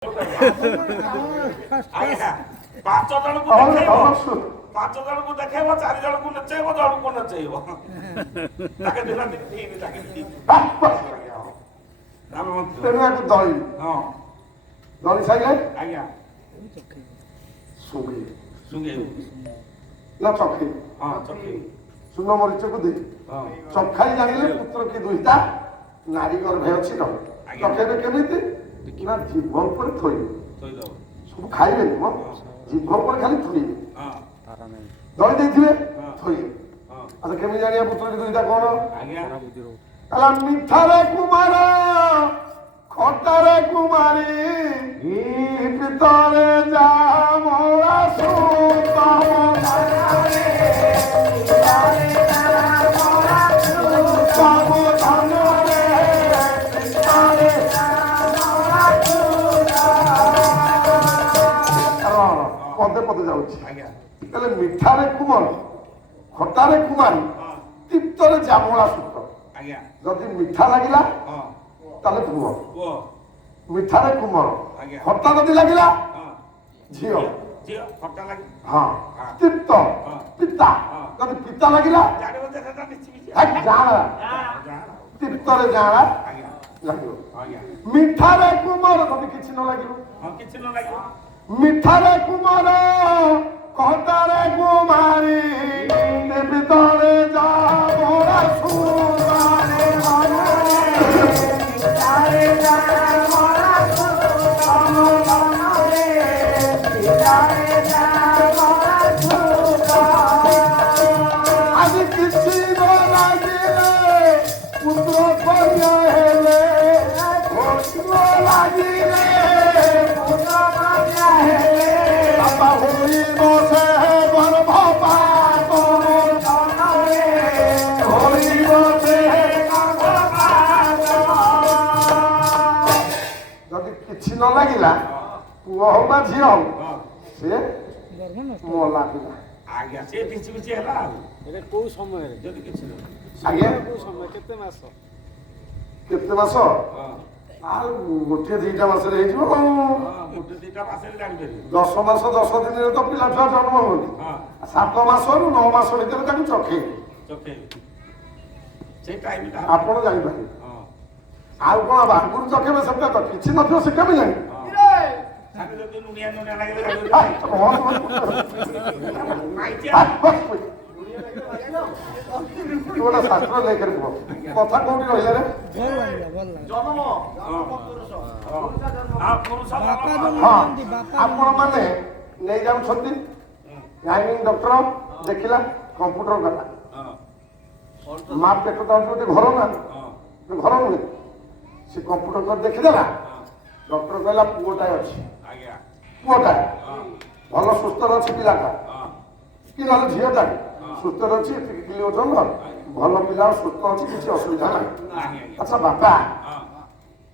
ପାଞ୍ଚ ଜଣକୁ ଦେଖେଇବ, 4 ଜଣକୁ ନଚେଇବ, ଜଣକୁ ନଚେଇବ। ଦଳି ସାଇଲେ ଆଜ୍ଞା ଚଖେଇ ସୁନ ମରିଚକୁ ଦେଇ ଚଖାଇ ଜାଣିଲେ ପୁତ୍ର କି ଦୁହିତା ନାରୀ ଗର୍ଭେ ଅଛି ର ଚଖେଇବେ କେମିତି ନା ଜିଭ ଉପରେ ଥୋଇବେ, ସବୁ ଖାଇବେନି ମ ଜିଭ ଉପରେ ଖାଲି ଥୋଇବେ, ଦଳି ଦେଇଥିବେ ଥୋଇବେ। ଆଚ୍ଛା କେମିତି ଜାଣିବା ପୁତ୍ର କି ଦୁହିତା କଣ? ହେଲା ମିଠାରେ କୁମାର ଖଟାରେ କୁମାରୀ ଭିତରେ ଯାମଳା ପଦେ ପଦେ ଯାଉଛି। ହେଲେ ମିଠାରେ କୁମାର ଖଟାରେ କୁମାରୀ ତୀପ୍ତରେ ଯାମଳା ସୂତ୍ର। ଯଦି ମିଠା ଲାଗିଲା ତାହେଲେ ପୁଅ, ମିଠାରେ କୁମର, ଖଟା ଯଦି ଲାଗିଲା ଝିଅ, ହଁ ତୀପ୍ତ ପିତା, ଯଦି ପିତା ଲାଗିଲା ଜାଣା, ତୀପ୍ତରେ ଜାଣା ଲାଗିବ। ମିଠାରେ କୁମର ଯଦି କିଛି ନ ଲାଗିବ, ମିଠାରେ କୁମର ଖଟାରେ କୁମାରୀ ଭିତରେ ଯାମଳା ଆଜି କିଛି ନ ଲାଗିଲେ ପୁତ୍ର କନ୍ୟା ହେଲେ, ଲାଗିଲେ ପୁତ୍ର କନ୍ୟା ହେଲେ ବାପା ହୋଇବ ସେ ଗର୍ଭ ପାପ ହୋଇବ ସେ ଯଦି କିଛି ନ ଲାଗିଲା ପୁଅ ହଉ ବା ଝିଅ ହଉ ସେ ମଲା ପିଲା। ଆଜ୍ଞା ସେ କିଛି କିଛି ହେଲା ଆଉ এটা কোন সময়ে ଯଦି କିଛି ଆଜ୍ଞା কোন সময় কেতে মাস କେତେ ମାସ? ଆଉ ଗୋଟିଏ 2ଟା ମାସରେ ହେଇଯିବ। ଗୋଟେ 2ଟା ମାସରେ ଜାଣିପାରିବେ। 10 ମାସ 10 ଦିନରେ ତ ପିଲା ଛୁଆ ଜନ୍ମ ହୁଅନ୍ତି। 7 ମାସରୁ 9 ମାସ ଭିତରେ ତାକୁ ଚଖେଇବେ, ସେଇ ଟାଇମଟା ଆପଣ ଜାଣିପାରିବେ। ଆଉ କଣ ଆଗରୁ ଚଖେଇବେ ସେଟା ତ କିଛି ନଥିବ, ସେ କେମିତି ଜାଣିବେ? ଯଦି ନୁଣିଆ ଲାଗିଲେ ଗୋଟେ ଶାସ୍ତ୍ର ଲେଖରେ କୁହ କଥା କୋଉଠି ରହିଲା ରେ? ହଁ ଆପଣ ମାନେ ନେଇଯାଉଛନ୍ତି, ଗାଇନିଂ ଡକ୍ଟର ଦେଖିଲା, କମ୍ପ୍ୟୁଟର ଗଲା, ମା ପେଟ ଯାଉଛି ଗୋଟେ ଘର ନା ଘର ନୁହେଁ, ସେ କମ୍ପ୍ୟୁଟର ଦେଖିଦେଲା, ଡକ୍ଟର କହିଲା ପୁଅଟାଏ ଅଛି, ପୁଅଟା ଭଲ ସୁସ୍ଥରେ ଅଛି, ପିଲାଟା କି ନହେଲେ ଝିଅଟା ସୁସ୍ଥରେ ଅଛି, ଏତିକି କିଲି ଓଜନ, ଭଲ ପିଲା ସୁସ୍ଥ ଅଛି, କିଛି ଅସୁବିଧା ନାହିଁ। ଆଚ୍ଛା ବାପା,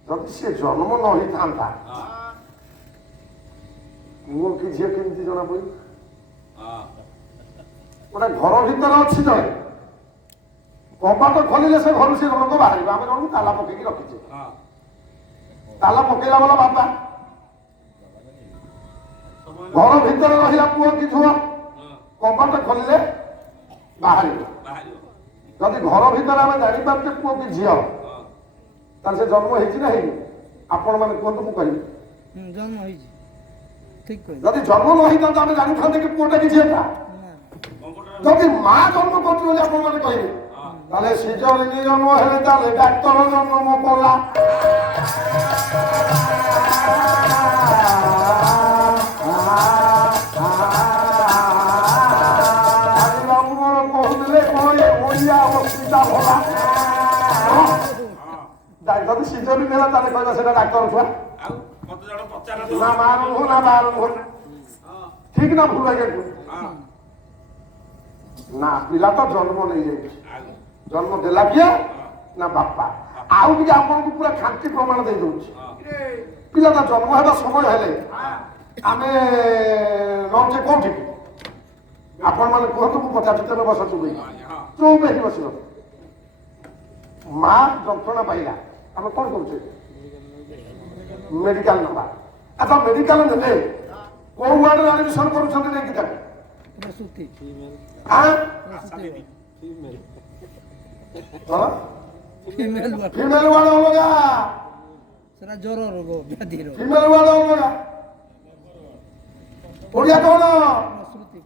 ଯଦି ସେ ଜନ୍ମ ନ ହେଇଥାନ୍ତା ପୁଅ କି ଝିଅ କେମିତି ଜଣା ପଡିବ? ଗୋଟେ ଘର ଭିତରେ ଅଛି ଜଣେ, କବାଟ ଖୋଲିଲେ ସେ ଘରୁ ସେ ଜଣକ ବାହାରିବ, ଆମେ ଜଣକୁ ତାଲା ପକେଇକି ରଖିଛେ, ତାଲା ପକେଇଲା ବାଲା ବାପା, ଘର ଭିତରେ ରହିଲା ପୁଅ କି ଝୁଅ, କବାଟ ଖୋଲିଲେ ବାହାରିବ। ଯଦି ଘର ଭିତରେ ଆମେ ଜାଣିପାରୁଛେ ପୁଅ କି ଝିଅ, ତାହେଲେ ସେ ଜନ୍ମ ହେଇଛି ନା ହେଇନି? ଆପଣ ମାନେ କୁହନ୍ତୁ, ମୁଁ କହିବି। ଜନ୍ମ ହେଇଛି, ଠିକ କହିଲେ। ଯଦି ଜନ୍ମ ନ ହେଇଥାନ୍ତା ଆମେ ଜାଣିଥାନ୍ତେ କି ପୁଅଟା କି ଝିଅଟା? ଯଦି ମା ଜନ୍ମ କରୁଛି ବୋଲି ଆପଣ ମାନେ କହିବେ, ତାହେଲେ ସିଜରିଂ ଜନ୍ମ ହେଲେ ତାହେଲେ ଡାକ୍ତର ଜନ୍ମ କଲା। କହୁଥିଲେ ଓଡିଆ ଅସୁବିଧା ଭଲା, ଯଦି ସିଜରିଂ ହେଲା ତାହେଲେ କହିବା ସେଟା ଡାକ୍ତର ଛୁଆ ନା ମା ରଙ୍ଗ ନା ବା ରଙ୍ଗ, ଠିକ ନା ଭୁଲ? ଆଜ୍ଞା ନା, ପିଲା ତ ଜନ୍ମ ନେଇଯାଇଛି, ଜନ୍ମ ଦେଲା କିଏ ନା ବାପା। ଆଉ ଟିକେ ଆପଣଙ୍କୁ ପୁରା ଖାଣ୍ଟି ପ୍ରମାଣ ଦେଇ ଦଉଛି, ପିଲାଟା ଜନ୍ମ ହେବା ସମୟ ହେଲେ ଆମେ ରହୁଛେ କୋଉଠି? ଆପଣ ମାନେ କୁହନ୍ତୁ, ମୁଁ 50-53 ବର୍ଷ ଚୁପ୍ ହେଇକି ବସିବ। ମା ଯନ୍ତ୍ରଣା ପାଇଲା, ଆମେ କଣ କରୁଛେ? ମେଡିକାଲ ନବା, ଆଚ୍ଛା ମେଡିକାଲ ନେଲେ କୋଉ ୱାର୍ଡରେ ଆଡମିସନ କରୁଛନ୍ତି ନେଇକି ତାକୁ ପ୍ରସୂତି ଆଁ ପ୍ରସୂତି ଫିମେଲ କଣ ଫିମେଲ ୱାର୍ଡ ଫିମେଲ ୱାର୍ଡ ଅଲଗା ସେଟା ଜ୍ୱର ରୋଗ ବ୍ୟାଧିର ଫିମେଲ ୱାର୍ଡ ଅଲଗା ଓଡ଼ିଆ କଣ ପ୍ରସୂତି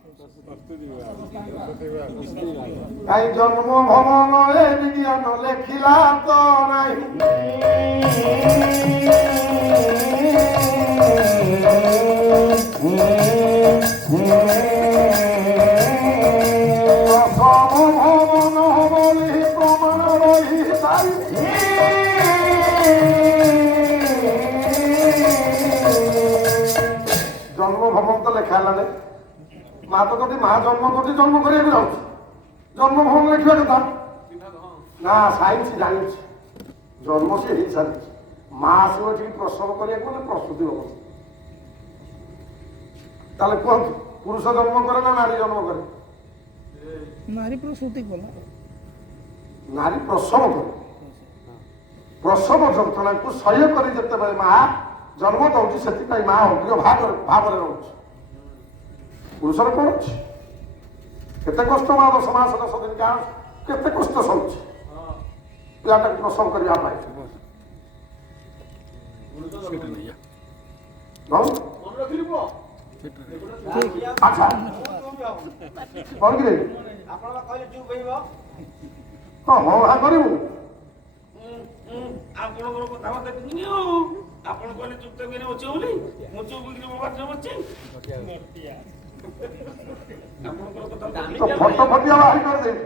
କାହିଁ ଜନ୍ମ ଭବନ ଏ ବିଜ୍ଞାନ ଲେଖିଲା ତ ନାହିଁ ଭବନ ବୋଲି ପ୍ରମାଣ ଜନ୍ମ ଭବନ ତ ଲେଖା ହେଲାନି ମା ତ ଯଦି ମା ଜନ୍ମ କରୁଛି ଜନ୍ମ କରିବାକୁ ଯାଉଛି ଜନ୍ମ ଭବନ ଲେଖିବା କଥା ନା ସାଇନ୍ସ ଜାଣିଛି ଜନ୍ମ ସେ ହେଇସାରିଛି ମା ଆସିବ ଏଠିକି ପ୍ରସବ କରିବାକୁ ଗଲେ ପ୍ରସ୍ତୁତି ହବ ତାହେଲେ କୁହନ୍ତୁ ପୁରୁଷ ଜନ୍ମ କରେ ନା ନାରୀ ଜନ୍ମ କରେ ନାରୀ ପ୍ରସୂତି କଲା ନାରୀ ପ୍ରସବ କରେ ପ୍ରସବ ଯନ୍ତ୍ରଣାକୁ ସହ୍ୟ କରି ଯେତେବେଳେ ମା ଜନ୍ମ ଦଉଛି ସେଥିପାଇଁ ମା ଅଗ୍ର ଭାବରେ ରହୁଛି ପୁରୁଷର କଣ ଅଛି କେତେ କଷ୍ଟ ମା 10 ମାସ 10 ଦିନ କାରଣ କେତେ କଷ୍ଟ ସହୁଛି ପିଲାଟାକୁ ପ୍ରସବ କରିବା ପାଇଁ ଆଚ୍ଛା କଣ କି ହଁ ହଁ କରିବୁ ଆପଣଙ୍କର କଥାବାର୍ତ୍ତା ଦେଖିନି ଆଉ ଆପଣ କହିଲେ ଚୁପ୍ତ କରି ଅଛି ବୋଲି ମୁଁ ଚୁପ୍ କରି ମୋ ବାଟରେ ବସିଛି ଆପଣଙ୍କର କଥା ତ ଫଟୋ ଫଟିଆ ବାହାରି କରିଦେବି